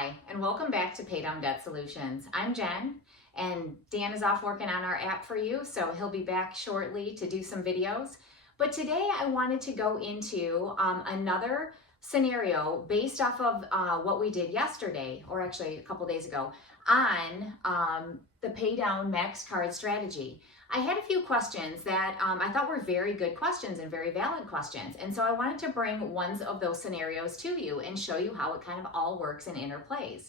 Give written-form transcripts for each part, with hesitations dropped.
Hi, and welcome back to Pay Down Debt Solutions. I'm Jen, and Dan is off working on our app for you, so he'll be back shortly to do some videos. But today I wanted to go into another scenario based off of what we did yesterday, or actually a couple days ago, on the Pay Down Max Card strategy. I had a few questions that I thought were very good questions and very valid questions. And so I wanted to bring one of those scenarios to you and show you how it kind of all works and interplays.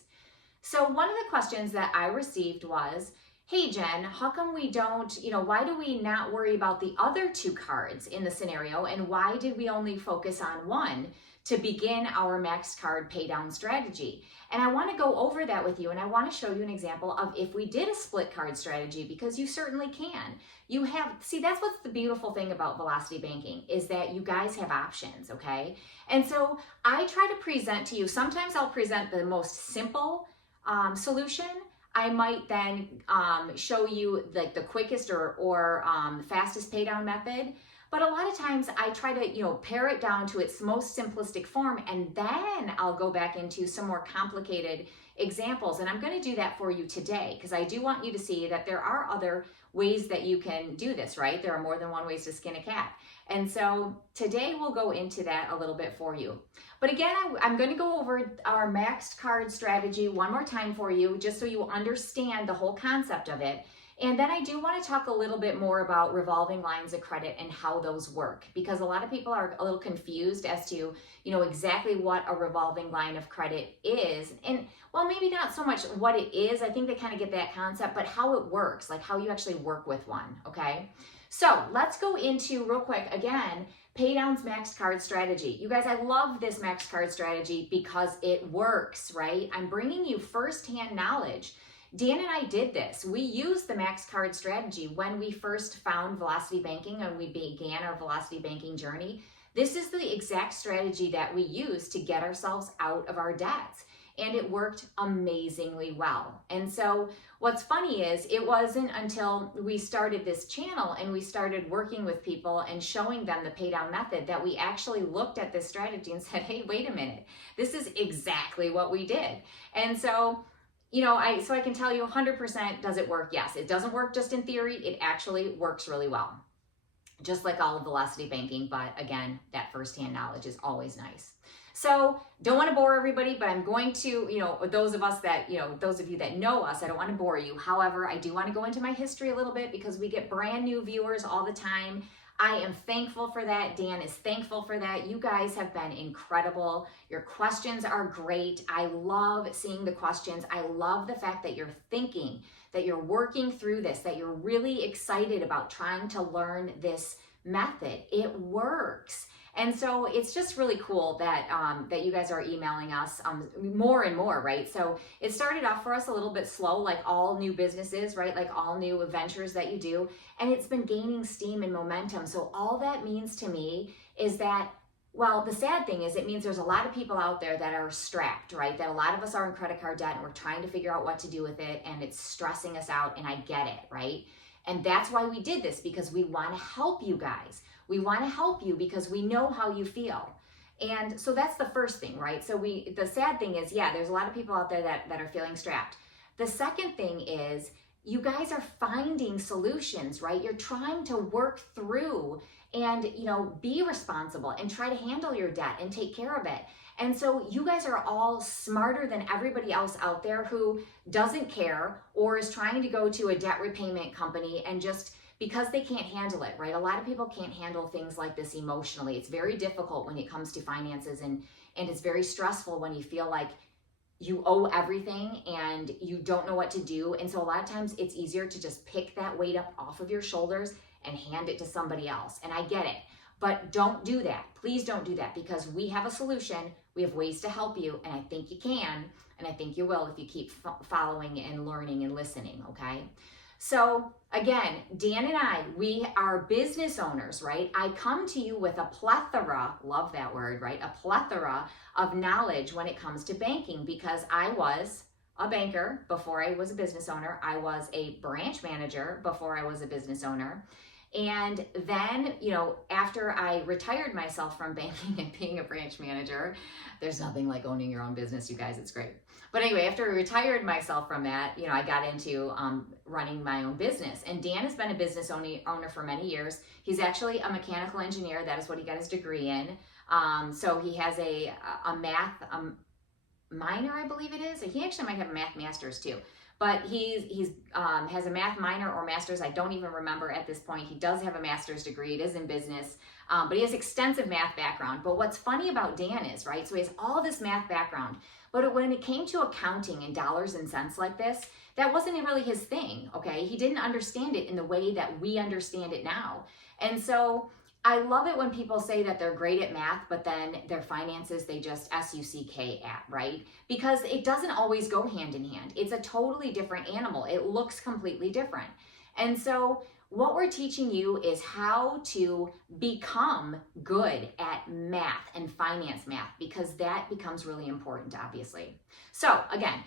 So one of the questions that I received was, hey Jen, how come we don't, why do we not worry about the other two cards in the scenario, and why did we only focus on one to begin our max card pay down strategy? And I want to go over that with you, and I want to show you an example of if we did a split card strategy, because you certainly can. That's what's the beautiful thing about Velocity Banking, is that you guys have options, okay? And so I try to present to you, sometimes I'll present the most simple solution. I might then show you like the quickest or fastest pay down method. But a lot of times I try to, pare it down to its most simplistic form, and then I'll go back into some more complicated examples. And I'm going to do that for you today, because I do want you to see that there are other ways that you can do this, right? There are more than one ways to skin a cat. And so today we'll go into that a little bit for you. But again, I'm going to go over our maxed card strategy one more time for you, just so you understand the whole concept of it. And then I do want to talk a little bit more about revolving lines of credit and how those work, because a lot of people are a little confused as to, exactly what a revolving line of credit is. And well, maybe not so much what it is. I think they kind of get that concept, but how it works, like how you actually work with one. Okay. So let's go into real quick again, Pay Down's maxed card strategy. You guys, I love this maxed card strategy because it works, right? I'm bringing you firsthand knowledge. Dan and I did this. We used the max card strategy when we first found Velocity Banking and we began our Velocity Banking journey. This is the exact strategy that we used to get ourselves out of our debts. And it worked amazingly well. And so what's funny is it wasn't until we started this channel and we started working with people and showing them the pay down method that we actually looked at this strategy and said, hey, wait a minute, this is exactly what we did. And so I can tell you 100% does it work? Yes, it doesn't work just in theory. It actually works really well, just like all of Velocity Banking. But again, that firsthand knowledge is always nice. So don't want to bore everybody, but I'm going to, those of you that know us, I don't want to bore you. However, I do want to go into my history a little bit because we get brand new viewers all the time. I am thankful for that. Dan is thankful for that. You guys have been incredible. Your questions are great. I love seeing the questions. I love the fact that you're thinking, that you're working through this, that you're really excited about trying to learn this method. It works. And so it's just really cool that that you guys are emailing us more and more, right? So it started off for us a little bit slow, like all new businesses, right? Like all new ventures that you do. And it's been gaining steam and momentum. So all that means to me is that, well, the sad thing is it means there's a lot of people out there that are strapped, right? That a lot of us are in credit card debt and we're trying to figure out what to do with it, and it's stressing us out, and I get it, right? And that's why we did this, because we want to help you guys. We want to help you because we know how you feel. And so that's the first thing, right? So the sad thing is, yeah, there's a lot of people out there that are feeling strapped. The second thing is you guys are finding solutions, right? You're trying to work through and, be responsible and try to handle your debt and take care of it. And so you guys are all smarter than everybody else out there who doesn't care or is trying to go to a debt repayment company and just because they can't handle it, right? A lot of people can't handle things like this emotionally. It's very difficult when it comes to finances, and it's very stressful when you feel like you owe everything and you don't know what to do. And so a lot of times it's easier to just pick that weight up off of your shoulders and hand it to somebody else. And I get it, but don't do that. Please don't do that, because we have a solution. We have ways to help you, and I think you can, and I think you will if you keep following and learning and listening, okay? So again, Dan and I, we are business owners, right? I come to you with a plethora, love that word, right? A plethora of knowledge when it comes to banking, because I was a banker before I was a business owner. I was a branch manager before I was a business owner. And then, after I retired myself from banking and being a branch manager, there's nothing like owning your own business, you guys, it's great. But anyway, after I retired myself from that, I got into running my own business. And Dan has been a business owner for many years. He's actually a mechanical engineer. That is what he got his degree in. So he has a math minor, I believe it is. He actually might have a math master's too. But he has a math minor or master's. I don't even remember at this point. He does have a master's degree. It is in business. But he has extensive math background. But what's funny about Dan is, right, so he has all this math background. But when it came to accounting and dollars and cents like this, that wasn't really his thing, okay? He didn't understand it in the way that we understand it now. And so I love it when people say that they're great at math, but then their finances, they just 𝐔𝐘𝐒 at, right? Because it doesn't always go hand in hand. It's a totally different animal. It looks completely different. And so what we're teaching you is how to become good at math and finance math, because that becomes really important, obviously. So again,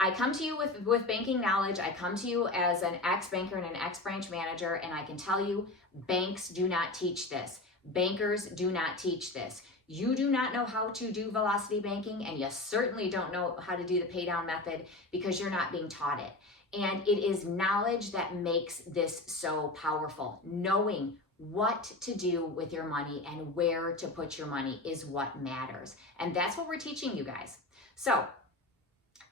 I come to you with banking knowledge. I come to you as an ex-banker and an ex-branch manager, and I can tell you banks do not teach this. Bankers do not teach this. You do not know how to do velocity banking, and you certainly don't know how to do the pay down method because you're not being taught it. And it is knowledge that makes this so powerful. Knowing what to do with your money and where to put your money is what matters. And that's what we're teaching you guys. So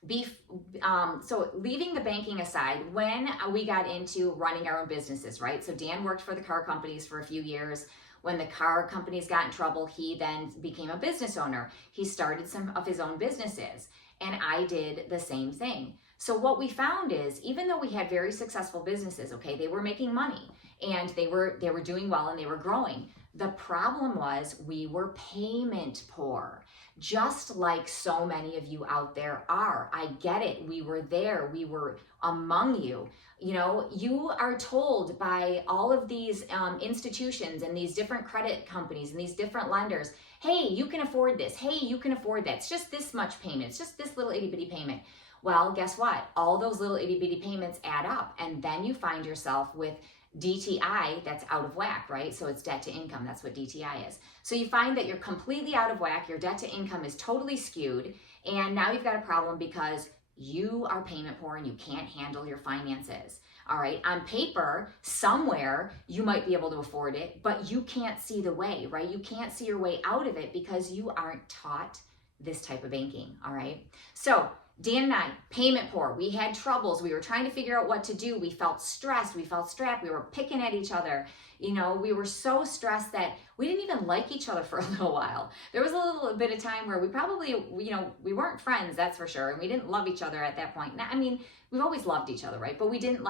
leaving the banking aside, when we got into running our own businesses, right? So Dan worked for the car companies for a few years. When the car companies got in trouble, he then became a business owner. He started some of his own businesses, and I did the same thing. So what we found is, even though we had very successful businesses, okay, they were making money and they were doing well and they were growing. The problem was we were payment poor, just like so many of you out there are. I get it. We were there. We were among you. You are told by all of these institutions and these different credit companies and these different lenders, hey, you can afford this. Hey, you can afford that. It's just this much payment. It's just this little itty bitty payment. Well, guess what? All those little itty bitty payments add up, and then you find yourself with DTI that's out of whack, right? So it's debt to income. That's what DTI is. So you find that you're completely out of whack. Your debt to income is totally skewed, and now you've got a problem because you are payment poor and you can't handle your finances. All right, on paper, somewhere you might be able to afford it, but you can't see the way, right? You can't see your way out of it because you aren't taught this type of banking, all right? So Dan and I, payment poor, we had troubles. We were trying to figure out what to do. We felt stressed. We felt strapped. We were picking at each other. We were so stressed that we didn't even like each other for a little while. There was a little bit of time where we probably, we weren't friends, that's for sure. And we didn't love each other at that point. Now, I mean, we've always loved each other, right? But we didn't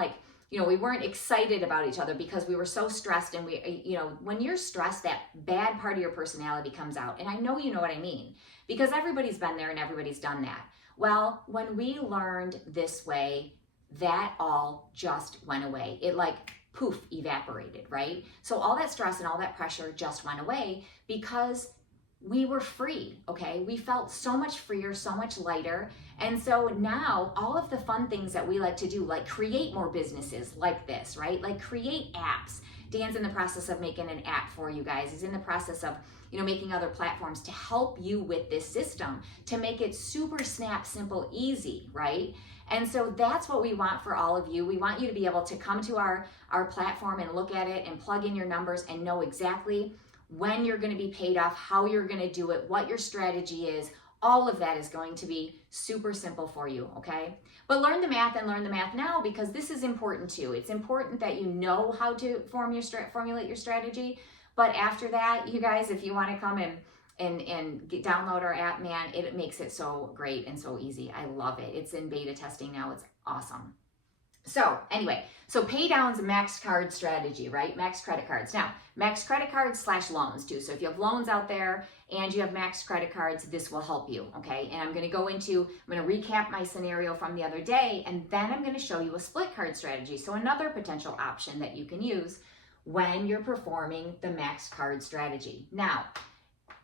we weren't excited about each other because we were so stressed. And when you're stressed, that bad part of your personality comes out. And I know you know what I mean, because everybody's been there and everybody's done that. Well, when we learned this way, that all just went away. It poof, evaporated, right? So all that stress and all that pressure just went away because we were free, okay? We felt so much freer, so much lighter. And so now all of the fun things that we like to do, like create more businesses like this, right? Like create apps. Dan's in the process of making an app for you guys. He's in the process of making other platforms to help you with this system, to make it super snap, simple, easy, right? And so that's what we want for all of you. We want you to be able to come to our platform and look at it and plug in your numbers and know exactly when you're going to be paid off, how you're going to do it, what your strategy is. All of that is going to be super simple for you, okay? But learn the math and learn the math now, because this is important too. It's important that you know how to formulate your strategy. But after that, you guys, if you want to come and download our app, man, it makes it so great and so easy. I love it. It's in beta testing now. It's awesome. So anyway, pay down's a maxed card strategy, right? Maxed credit cards. Now, maxed credit cards / loans too. So if you have loans out there and you have maxed credit cards, this will help you, okay? And I'm going to recap my scenario from the other day, and then I'm going to show you a split card strategy. So another potential option that you can use when you're performing the maxed card strategy. Now,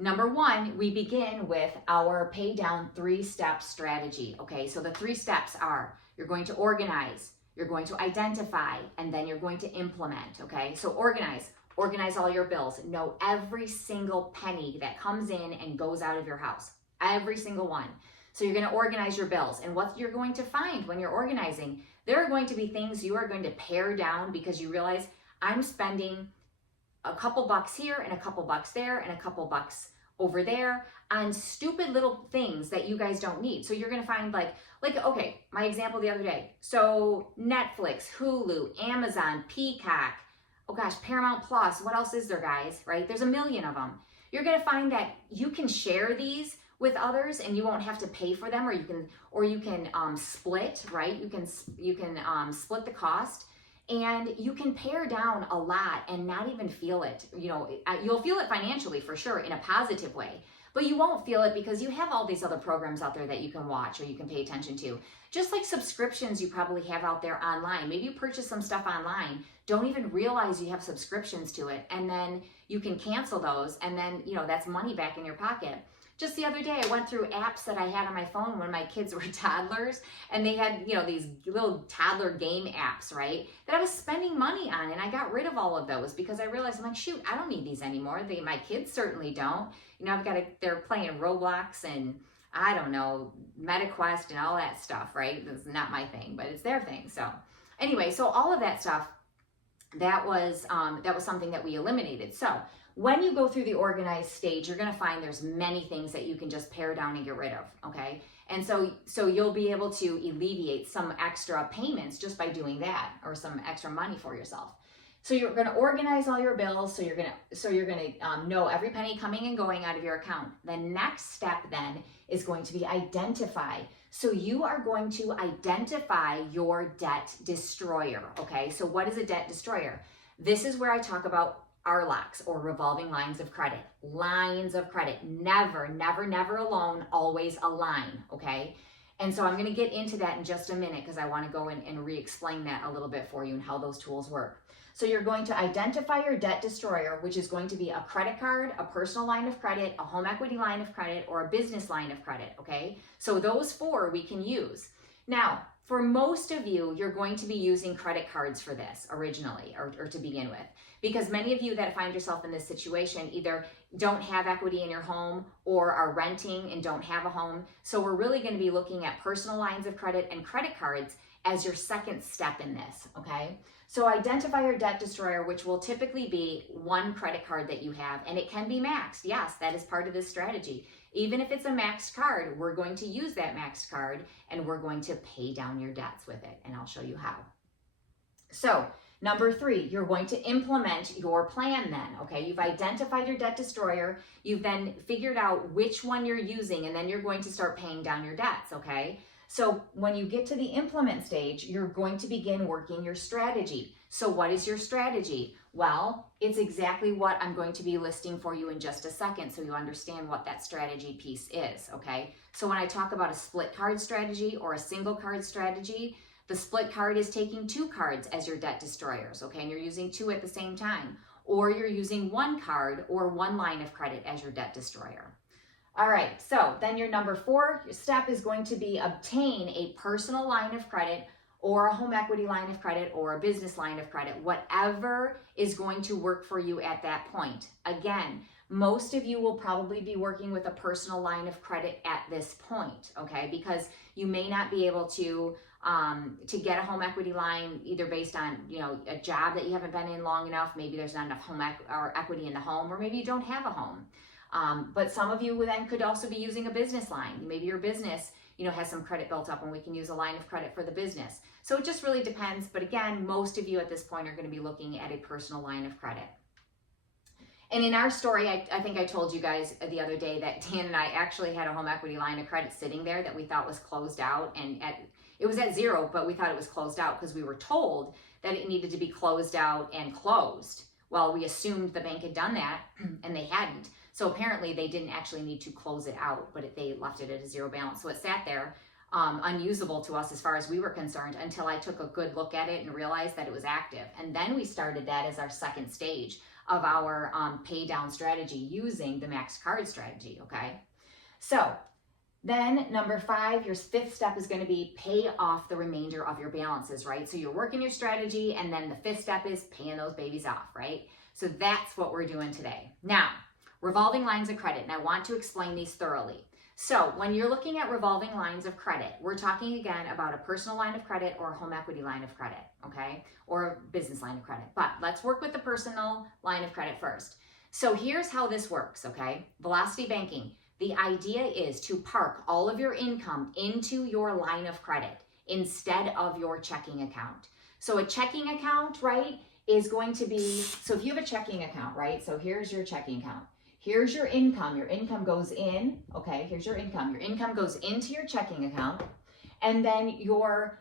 number one, we begin with our pay down 3-step strategy, okay? So the 3 steps are, you're going to organize, you're going to identify, and then you're going to implement, okay? So organize all your bills. Know every single penny that comes in and goes out of your house, every single one. So you're going to organize your bills, and what you're going to find when you're organizing, there are going to be things you are going to pare down because you realize I'm spending a couple bucks here and a couple bucks there and a couple bucks over there on stupid little things that you guys don't need. So you're going to find like, okay, my example the other day. So Netflix, Hulu, Amazon, Peacock, oh gosh, Paramount Plus, what else is there, guys, right? There's a million of them. You're going to find that you can share these with others and you won't have to pay for them, or you can split, right? You can split the cost, and you can pare down a lot and not even feel it. You know, you'll feel it financially for sure in a positive way, but you won't feel it because you have all these other programs out there that you can watch or you can pay attention to. Just like subscriptions you probably have out there online. Maybe you purchase some stuff online, don't even realize you have subscriptions to it, and then you can cancel those, and then, you know, that's money back in your pocket. Just the other day, I went through apps that I had on my phone when my kids were toddlers, and they had, you know, these little toddler game apps, right, that I was spending money on, and I got rid of all of those because I realized, I'm like, shoot, I don't need these anymore. My kids certainly don't. You know, they're playing Roblox and, I don't know, MetaQuest and all that stuff, right? That's not my thing, but it's their thing. So anyway, so all of that stuff, that was something that we eliminated. So when you go through the organized stage, you're going to find there's many things that you can just pare down and get rid of, okay? And so you'll be able to alleviate some extra payments just by doing that, or some extra money for yourself. So you're going to organize all your bills. So you're going to know every penny coming and going out of your account. The next step then is going to be identify. So you are going to identify your debt destroyer, okay? So what is a debt destroyer? This is where I talk about RLOCs, or revolving lines of credit. Lines of credit. Never, never, never a loan, always a line, okay? And so I'm going to get into that in just a minute because I want to go in and re-explain that a little bit for you and how those tools work. So you're going to identify your debt destroyer, which is going to be a credit card, a personal line of credit, a home equity line of credit, or a business line of credit, okay? So those four we can use. Now, for most of you, you're going to be using credit cards for this originally, or to begin with, because many of you that find yourself in this situation either don't have equity in your home or are renting and don't have a home. So we're really going to be looking at personal lines of credit and credit cards as your second step in this, okay? So identify your debt destroyer, which will typically be one credit card that you have, and it can be maxed. Yes, that is part of this strategy. Even if it's a maxed card, we're going to use that maxed card and we're going to pay down your debts with it, and I'll show you how. So number 3, you're going to implement your plan then, okay? You've identified your debt destroyer, you've then figured out which one you're using, and then you're going to start paying down your debts, okay? So when you get to the implement stage, you're going to begin working your strategy. So what is your strategy? Well, it's exactly what I'm going to be listing for you in just a second so you understand what that strategy piece is, okay? So when I talk about a split card strategy or a single card strategy, the split card is taking 2 cards as your debt destroyers, okay? And you're using 2 at the same time. Or you're using 1 card or 1 line of credit as your debt destroyer. All right, so then your number 4 step is going to be obtain a personal line of credit or a home equity line of credit or a business line of credit, whatever is going to work for you at that point. Again, most of you will probably be working with a personal line of credit at this point, okay? Because you may not be able to get a home equity line either based on, you know, a job that you haven't been in long enough. Maybe there's not enough home or equity in the home, or maybe you don't have a home. But some of you then could also be using a business line. Maybe your business, you know, has some credit built up and we can use a line of credit for the business. So it just really depends. But again, most of you at this point are going to be looking at a personal line of credit. And in our story, I think I told you guys the other day that Dan and I actually had a home equity line of credit sitting there that we thought was closed out, and it was at 0, but we thought it was closed out because we were told that it needed to be closed out and closed. Well, we assumed the bank had done that and they hadn't. So apparently they didn't actually need to close it out, but they left it at a 0 balance. So it sat there unusable to us as far as we were concerned until I took a good look at it and realized that it was active. And then we started that as our second stage of our pay down strategy using the max card strategy, okay? So Then number 5, your 5th step is going to be pay off the remainder of your balances, right? So you're working your strategy, and then the 5th step is paying those babies off, right? So that's what we're doing today. Now, revolving lines of credit, and I want to explain these thoroughly. So when you're looking at revolving lines of credit, we're talking again about a personal line of credit or a home equity line of credit, okay? Or a business line of credit. But let's work with the personal line of credit first. So here's how this works, okay? Velocity banking. The idea is to park all of your income into your line of credit instead of your checking account. So a checking account, right, is going to be, so if you have a checking account, right, so here's your checking account. Here's your income. Your income goes in, okay, here's your income. Your income goes into your checking account, and then your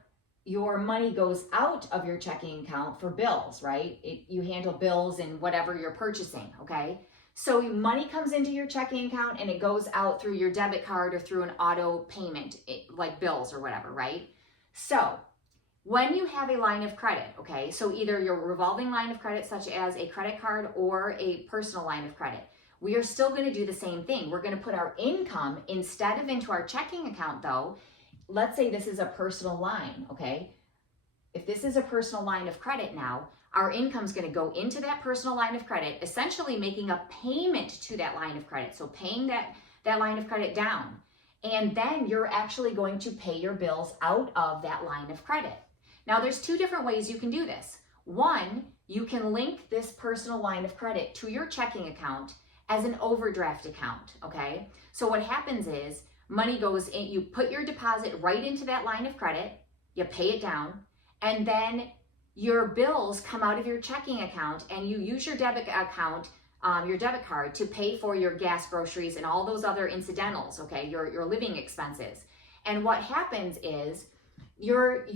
money goes out of your checking account for bills, right? You handle bills and whatever you're purchasing, okay? So money comes into your checking account and it goes out through your debit card or through an auto payment, like bills or whatever, right? So when you have a line of credit, okay, so either your revolving line of credit, such as a credit card or a personal line of credit, we are still going to do the same thing. We're going to put our income instead of into our checking account, though. Let's say this is a personal line, okay? If this is a personal line of credit now, our income is going to go into that personal line of credit, essentially making a payment to that line of credit. So paying that line of credit down. And then you're actually going to pay your bills out of that line of credit. Now, there's 2 different ways you can do this. One, you can link this personal line of credit to your checking account as an overdraft account, okay? So what happens is money goes in, you put your deposit right into that line of credit, you pay it down, and then your bills come out of your checking account and you use your debit account, your debit card to pay for your gas, groceries, and all those other incidentals, okay, your living expenses. And what happens is your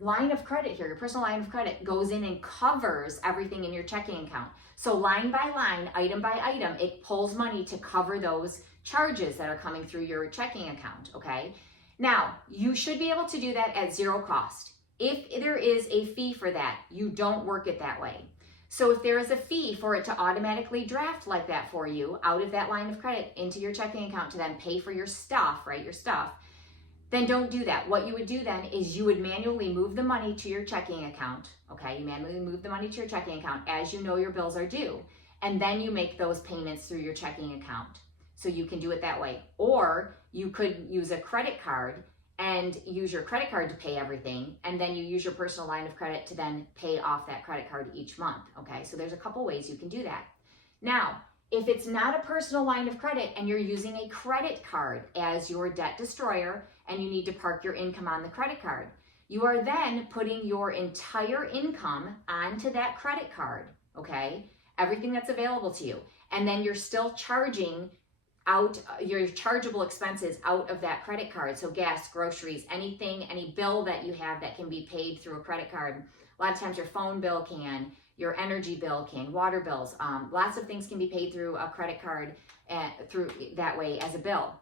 line of credit here, your personal line of credit goes in and covers everything in your checking account. So line by line, item by item, it pulls money to cover those charges that are coming through your checking account, okay? Now, you should be able to do that at 0 cost. If there is a fee for that, you don't work it that way. So if there is a fee for it to automatically draft like that for you out of that line of credit into your checking account to then pay for your stuff, right, your stuff, then don't do that. What you would do then is you would manually move the money to your checking account, okay? You manually move the money to your checking account as you know your bills are due, and then you make those payments through your checking account. So you can do it that way. Or you could use a credit card and use your credit card to pay everything, and then you use your personal line of credit to then pay off that credit card each month, okay? So there's a couple ways you can do that. Now, if it's not a personal line of credit and you're using a credit card as your debt destroyer and you need to park your income on the credit card, you are then putting your entire income onto that credit card, okay? Everything that's available to you. And then you're still charging out your chargeable expenses out of that credit card. So gas, groceries, anything, any bill that you have that can be paid through a credit card. A lot of times your phone bill can, your energy bill can, water bills. Lots of things can be paid through a credit card through that way as a bill.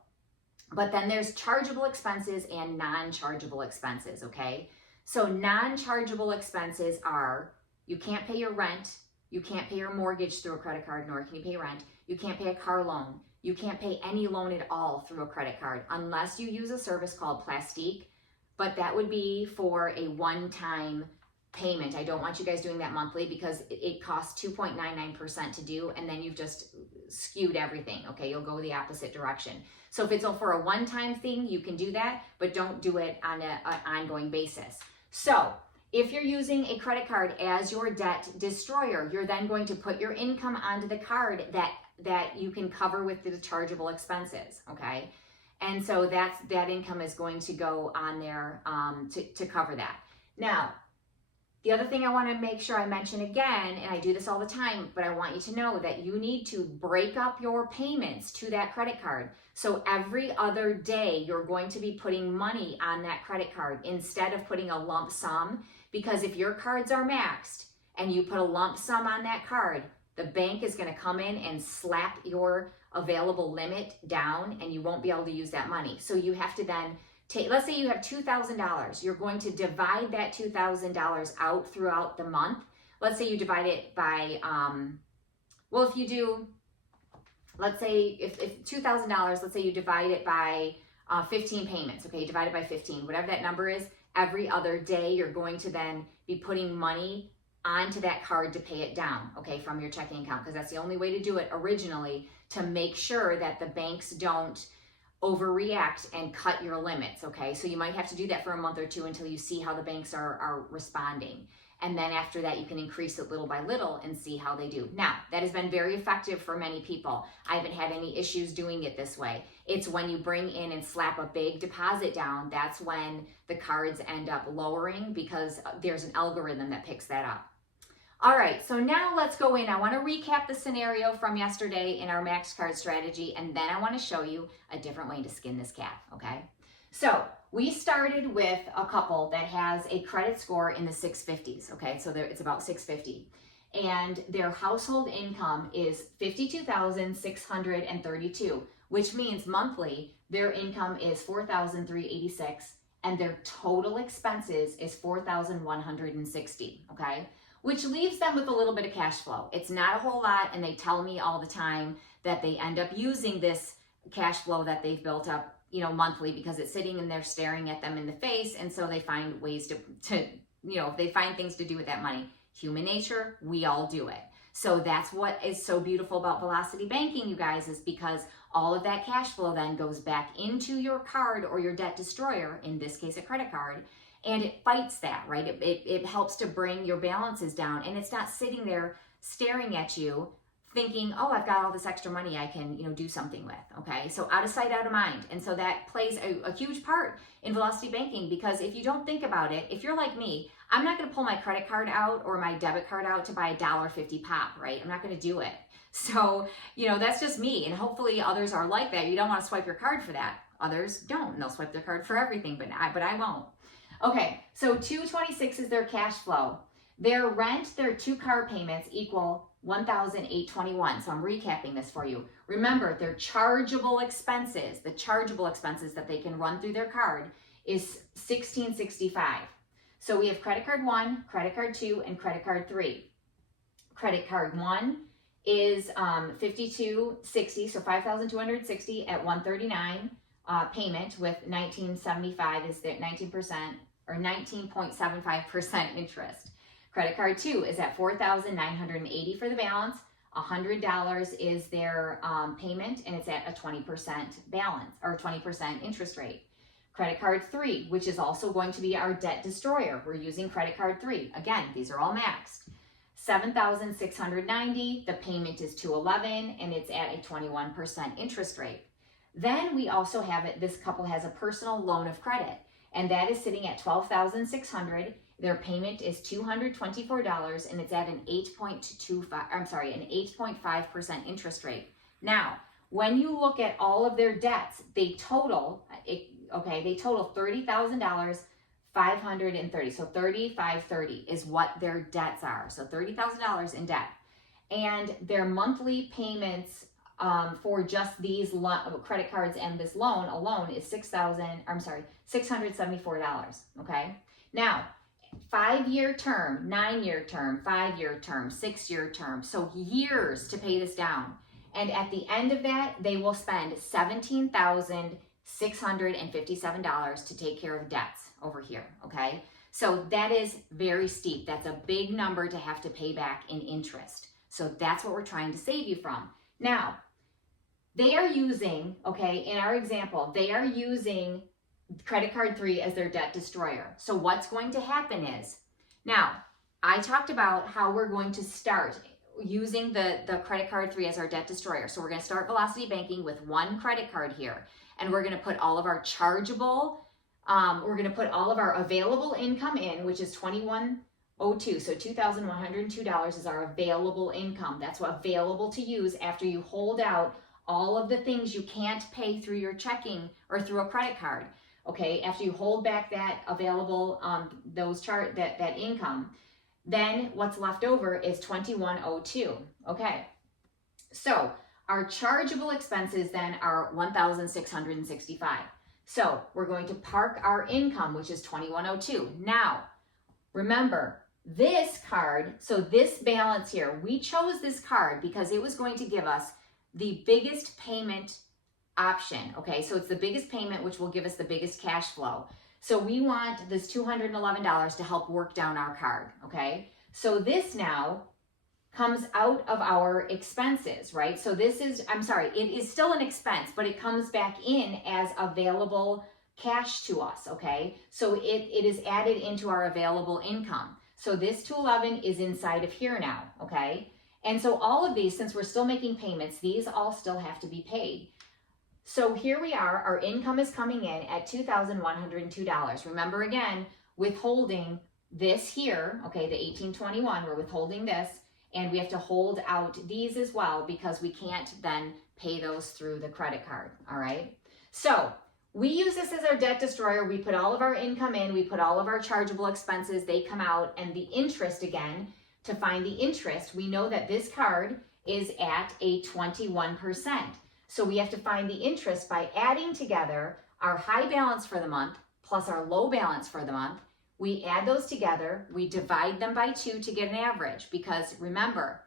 But then there's chargeable expenses and non-chargeable expenses, okay? So non-chargeable expenses are, you can't pay your rent, you can't pay your mortgage through a credit card, nor can you pay rent. You can't pay a car loan. You can't pay any loan at all through a credit card unless you use a service called Plastique, but that would be for a one-time payment. I don't want you guys doing that monthly because it costs 2.99% to do, and then you've just skewed everything, okay? You'll go the opposite direction. So if it's for a one-time thing, you can do that, but don't do it on an ongoing basis. So if you're using a credit card as your debt destroyer, you're then going to put your income onto the card that you can cover with the chargeable expenses, okay? And so that income is going to go on there to cover that. Now, the other thing I want to make sure I mention again, and I do this all the time, but I want you to know that you need to break up your payments to that credit card. So every other day, you're going to be putting money on that credit card instead of putting a lump sum, because if your cards are maxed and you put a lump sum on that card, the bank is going to come in and slap your available limit down and you won't be able to use that money. So you have to then take, let's say you have $2,000. You're going to divide that $2,000 out throughout the month. Let's say you divide it by, well, if you do let's say if $2,000, let's say you divide it by 15 payments, okay, divide it by 15, whatever that number is, every other day you're going to then be putting money onto that card to pay it down, okay, from your checking account, because that's the only way to do it originally, to make sure that the banks don't overreact and cut your limits, okay? So you might have to do that for a month or two until you see how the banks are responding. And then after that, you can increase it little by little and see how they do. Now, that has been very effective for many people. I haven't had any issues doing it this way. It's when you bring in and slap a big deposit down, that's when the cards end up lowering, because there's an algorithm that picks that up. All right, so now let's go in. I want to recap the scenario from yesterday in our max card strategy, and then I want to show you a different way to skin this cat, okay? So we started with a couple that has a credit score in the 650s, okay? So it's about 650. And their household income is $52,632, which means monthly their income is $4,386, and their total expenses is $4,160, okay? Which leaves them with a little bit of cash flow. It's not a whole lot, and they tell me all the time that they end up using this cash flow that they've built up, you know, monthly, because it's sitting and they're staring at them in the face, and so they find ways to you know, they find things to do with that money. Human nature, we all do it. So that's what is so beautiful about velocity banking, you guys, is because all of that cash flow then goes back into your card or your debt destroyer, in this case a credit card, and it fights that, right? It helps to bring your balances down, and it's not sitting there staring at you thinking, oh, I've got all this extra money I can, you know, do something with, okay? So out of sight, out of mind. And so that plays a huge part in velocity banking, because if you don't think about it, if you're like me, I'm not gonna pull my credit card out or my debit card out to buy a $1.50 pop, right? I'm not gonna do it. So, you know, that's just me, and hopefully others are like that. You don't wanna swipe your card for that. Others don't, and they'll swipe their card for everything, but I won't. Okay, so $226 is their cash flow. Their rent, their 2 car payments equal $1,821. So I'm recapping this for you. Remember, their chargeable expenses, the chargeable expenses that they can run through their card, is $1,665. So we have credit card 1, credit card 2, and credit card 3. Credit card 1 is $5,260, so $5,260 at $139 payment, with $1,975 is their 19% or 19.75% interest. Credit card 2 is at $4,980 for the balance. $100 is their payment, and it's at a 20% balance or 20% interest rate. Credit card 3, which is also going to be our debt destroyer. We're using credit card 3. Again, these are all maxed. $7,690. The payment is $211, and it's at a 21% interest rate. Then we also have it. This couple has a personal loan of credit, and that is sitting at $12,600. Their payment is $224, and it's at an 8.5% interest rate. Now, when you look at all of their debts, they total $30,530. So $3,530 is what their debts are. So $30,000 in debt, and their monthly payments for just these credit cards and this loan alone is $674. Okay. Now, 5-year term, 9-year term, 5-year term, 6-year term. So years to pay this down. And at the end of that, they will spend $17,657 to take care of debts over here. Okay. So that is very steep. That's a big number to have to pay back in interest. So that's what we're trying to save you from. Now, they are using, okay, in our example, they are using credit card 3 as their debt destroyer. So what's going to happen is, now, I talked about how we're going to start using the credit card 3 as our debt destroyer. So we're going to start velocity banking with 1 credit card here, and we're going to put all of our chargeable, we're going to put all of our available income in, which is $2,102. So $2,102 is our available income. That's what available to use after you hold out all of the things you can't pay through your checking or through a credit card. Okay, after you hold back that available, that income, then what's left over is $2,102. Okay, so our chargeable expenses then are $1,665. So we're going to park our income, which is $2,102. Now, remember, this card, so this balance here, we chose this card because it was going to give us the biggest payment option, okay? So it's the biggest payment, which will give us the biggest cash flow. So we want this $211 to help work down our card, okay? So this now comes out of our expenses, right? So this is, I'm sorry, it is still an expense, but it comes back in as available cash to us, okay? So it is added into our available income. So this $211 is inside of here now, okay? And so all of these, since we're still making payments, these all still have to be paid. So here we are, our income is coming in at $2,102. Remember again, withholding this here, okay, the 1821, we're withholding this, and we have to hold out these as well because we can't then pay those through the credit card, all right? So we use this as our debt destroyer. We put all of our income in, we put all of our chargeable expenses, they come out, and the interest again, to find the interest, we know that this card is at a 21%. So we have to find the interest by adding together our high balance for the month plus our low balance for the month. We add those together, we divide them by 2 to get an average, because remember,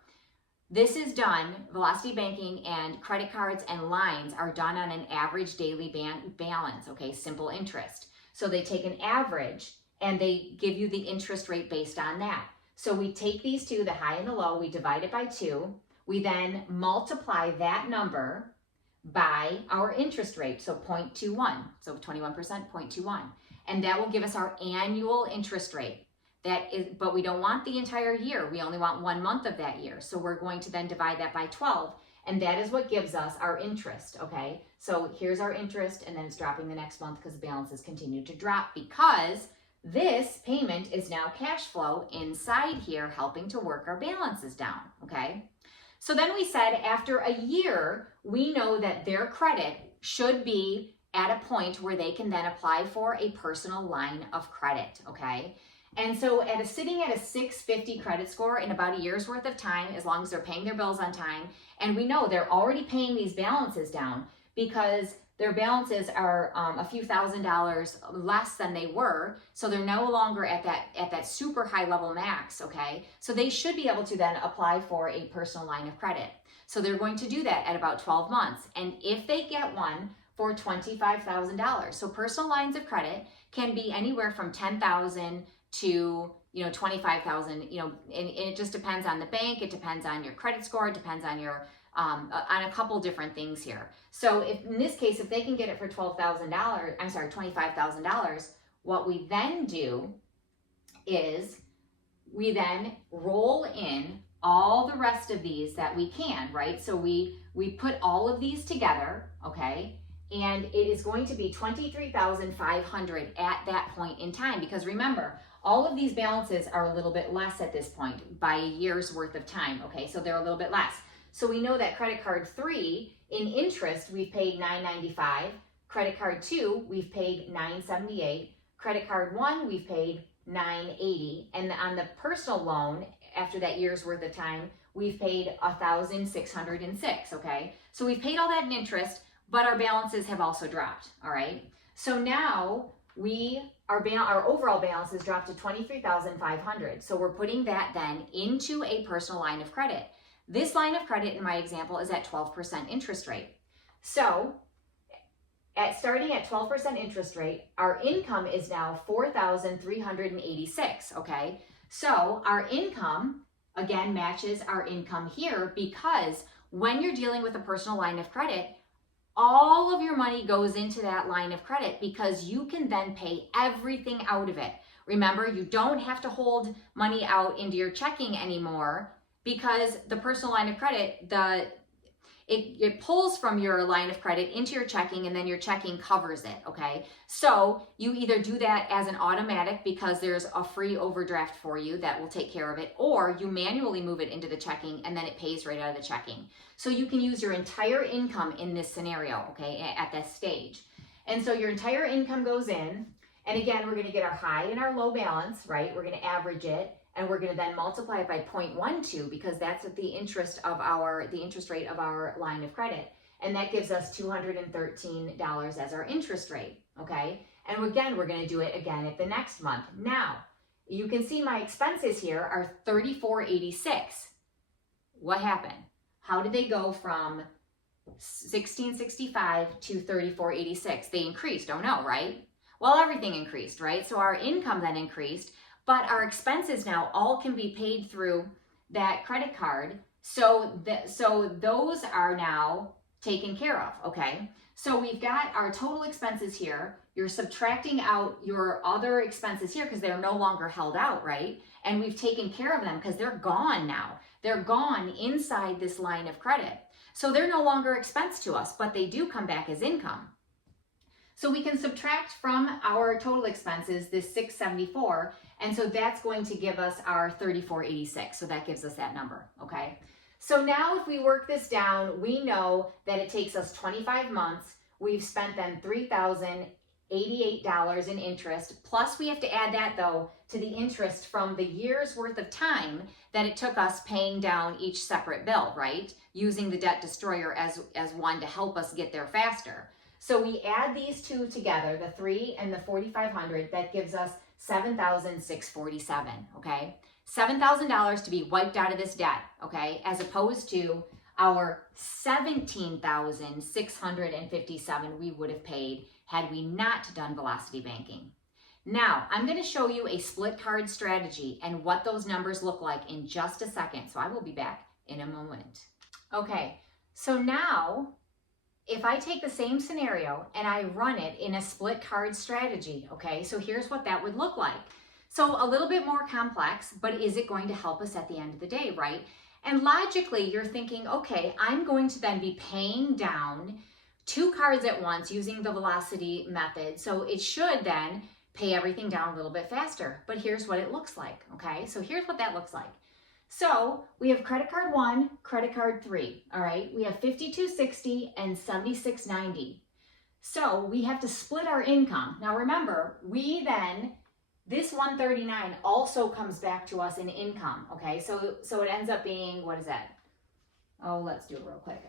this is done, velocity banking and credit cards and lines are done on an average daily balance, okay, simple interest. So they take an average and they give you the interest rate based on that. So we take these two, the high and the low, we divide it by 2. We then multiply that number by our interest rate, so 0.21, so 21%, 0.21. And that will give us our annual interest rate. That is, but we don't want the entire year. We only want 1 month of that year. So we're going to then divide that by 12, and that is what gives us our interest, okay? So here's our interest, and then it's dropping the next month because the balances continue to drop, because this payment is now cash flow inside here, helping to work our balances down, okay? So then we said after a year, we know that their credit should be at a point where they can then apply for a personal line of credit, okay? And so sitting at a 650 credit score in about a year's worth of time, as long as they're paying their bills on time, and we know they're already paying these balances down because their balances are a few $1,000s less than they were, so they're no longer at that super high level max, okay? So they should be able to then apply for a personal line of credit. So they're going to do that at about 12 months. And if they get one for $25,000, so personal lines of credit can be anywhere from $10,000 to, $25,000, and it just depends on the bank, it depends on your credit score, it depends on your on a couple different things here. So if in this case, if they can get it for $25,000, what we then do is we then roll in all the rest of these that we can, right? So we put all of these together, okay? And it is going to be $23,500 at that point in time, because remember, all of these balances are a little bit less at this point by a year's worth of time, okay? So they're a little bit less. So we know that credit card 3, in interest, we've paid $995. Credit card 2, we've paid $978. Credit card 1, we've paid $980. And on the personal loan, after that year's worth of time, we've paid $1,606, okay? So we've paid all that in interest, but our balances have also dropped, all right? So now our overall balance has dropped to $23,500. So we're putting that then into a personal line of credit. This line of credit in my example is at 12% interest rate. So starting at 12% interest rate, our income is now $4,386, okay? So our income, again, matches our income here, because when you're dealing with a personal line of credit, all of your money goes into that line of credit because you can then pay everything out of it. Remember, you don't have to hold money out into your checking anymore, because the personal line of credit, it pulls from your line of credit into your checking, and then your checking covers it, okay? So you either do that as an automatic because there's a free overdraft for you that will take care of it, or you manually move it into the checking and then it pays right out of the checking. So you can use your entire income in this scenario, okay, at this stage. And so your entire income goes in, and again, we're gonna get our high and our low balance, right? We're gonna average it, and we're going to then multiply it by 0.12, because that's what the interest rate of our line of credit. And that gives us $213 as our interest rate, okay? And again, we're going to do it again at the next month. Now, you can see my expenses here are $34.86. What happened? How did they go from 1665 to 3486. They increased, oh no, right? Well, everything increased, right? So our income then increased, but our expenses now all can be paid through that credit card. So those are now taken care of, okay? So we've got our total expenses here. You're subtracting out your other expenses here because they're no longer held out, right? And we've taken care of them because they're gone now. They're gone inside this line of credit. So they're no longer expense to us, but they do come back as income. So we can subtract from our total expenses this 674, and so that's going to give us our 3486. So that gives us that number, okay? So now if we work this down, we know that it takes us 25 months. We've spent then $3,088 in interest, plus we have to add that though to the interest from the year's worth of time that it took us paying down each separate bill, right? Using the debt destroyer as one to help us get there faster. So we add these two together, the 3 and the 4,500, that gives us $7,647, okay? $7,000 to be wiped out of this debt, okay? As opposed to our $17,657 we would have paid had we not done velocity banking. Now, I'm going to show you a split card strategy and what those numbers look like in just a second. So I will be back in a moment. Okay, so now if I take the same scenario and I run it in a split card strategy, okay, so here's what that would look like. So a little bit more complex, but is it going to help us at the end of the day, right? And logically, you're thinking, okay, I'm going to then be paying down 2 cards at once using the velocity method. So it should then pay everything down a little bit faster. But here's what it looks like, okay? So here's what that looks like. So we have credit card 1, credit card 3, all right? We have $52.60 and $76.90. So we have to split our income. Now remember, this $139 also comes back to us in income, okay? So it ends up being, what is that? Oh, let's do it real quick.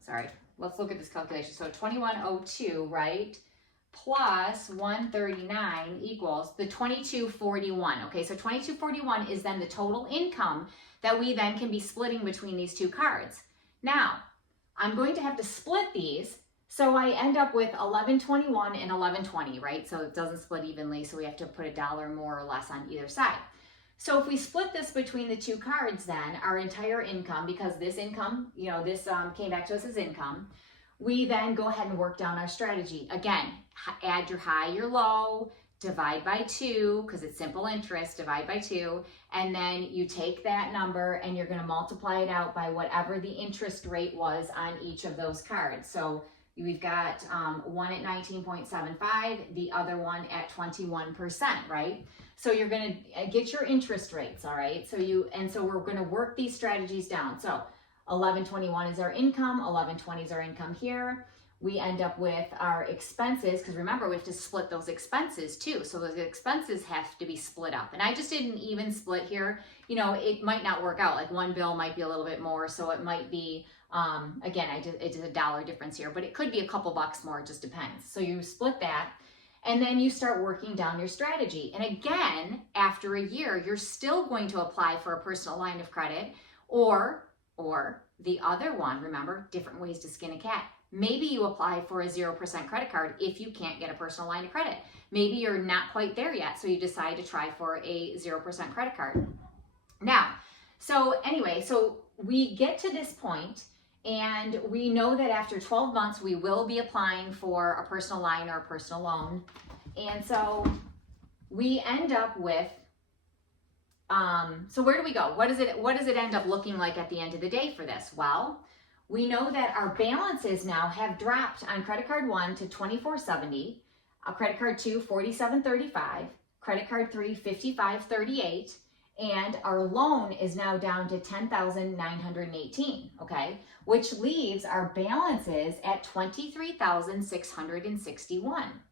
Sorry, let's look at this calculation. So 2102, right? Plus 139 equals the 2241. Okay, so 2241 is then the total income that we then can be splitting between these 2 cards. Now, I'm going to have to split these, so I end up with 1121 and 1120, right? So it doesn't split evenly, so we have to put $1 more or less on either side. So if we split this between the 2 cards then, our entire income, because this income, this came back to us as income, we then go ahead and work down our strategy. Again, add your high, your low, divide by 2, because it's simple interest, divide by 2, and then you take that number and you're going to multiply it out by whatever the interest rate was on each of those cards. So we've got one at 19.75, the other one at 21%, right? So you're going to get your interest rates, all right? So we're going to work these strategies down. So 1121 is our income, 1120 is our income here. We end up with our expenses, because remember, we have to split those expenses too. So those expenses have to be split up. And I just did an even split here. It might not work out. Like one bill might be a little bit more. So it might be, again, it did $1 difference here, but it could be a couple bucks more. It just depends. So you split that. And then you start working down your strategy. And again, after a year, you're still going to apply for a personal line of credit or the other one, remember, different ways to skin a cat. Maybe you apply for a 0% credit card if you can't get a personal line of credit. Maybe you're not quite there yet, so you decide to try for a 0% credit card. Now, so we get to this point, and we know that after 12 months, we will be applying for a personal line or a personal loan. And so we end up with, so where do we go? What does it end up looking like at the end of the day for this? Well, we know that our balances now have dropped on credit card 1 to $24.70, credit card 2, $47.35, credit card 3, $55.38, and our loan is now down to $10,918, okay? Which leaves our balances at $23,661.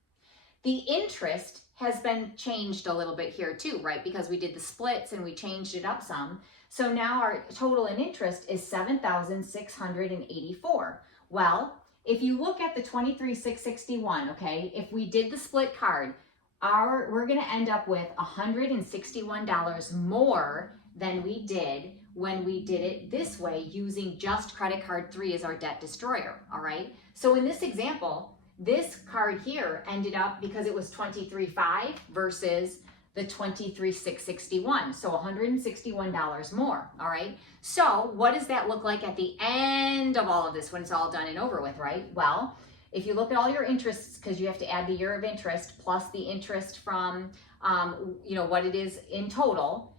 The interest has been changed a little bit here too, right? Because we did the splits and we changed it up some. So now our total in interest is $7,684. Well, if you look at the $23,661, okay, if we did the split card, we're going to end up with $161 more than we did when we did it this way using just credit card 3 as our debt destroyer, all right? So in this example, this card here ended up, because it was $23,500 versus the $23,661, so $161 more, all right? So what does that look like at the end of all of this when it's all done and over with, right? Well, if you look at all your interests, because you have to add the year of interest plus the interest from, what it is in total,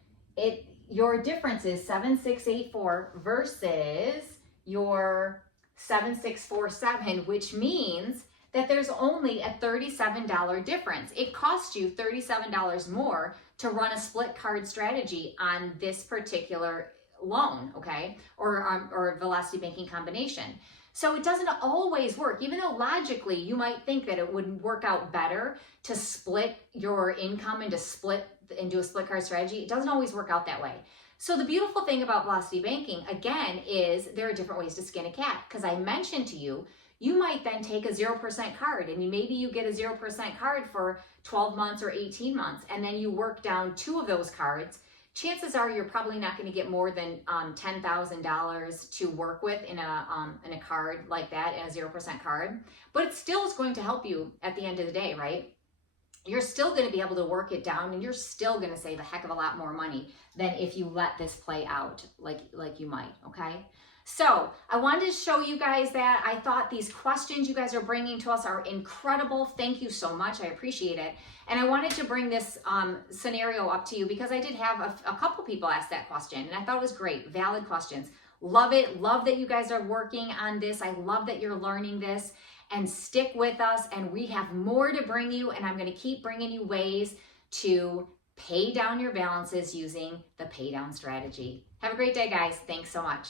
your difference is 7,684 versus your 7,647, which means that there's only a $37 difference. It costs you $37 more to run a split card strategy on this particular loan, okay, or velocity banking combination. So it doesn't always work, even though logically you might think that it would work out better to split your income and do a split card strategy. It doesn't always work out that way. So the beautiful thing about velocity banking, again, is there are different ways to skin a cat. Because I mentioned to you, you might then take a 0% card, and maybe you get a 0% card for 12 months or 18 months, and then you work down 2 of those cards. Chances are you're probably not going to get more than $10,000 to work with in a card like that, in a 0% card. But it still is going to help you at the end of the day, right? You're still going to be able to work it down, and you're still going to save a heck of a lot more money than if you let this play out like you might, okay? So I wanted to show you guys that. I thought these questions you guys are bringing to us are incredible. Thank you so much. I appreciate it. And I wanted to bring this scenario up to you because I did have a couple people ask that question, and I thought it was great. Valid questions. Love it. Love that you guys are working on this. I love that you're learning this. And stick with us, and we have more to bring you, and I'm going to keep bringing you ways to pay down your balances using the pay down strategy. Have a great day, guys. Thanks so much.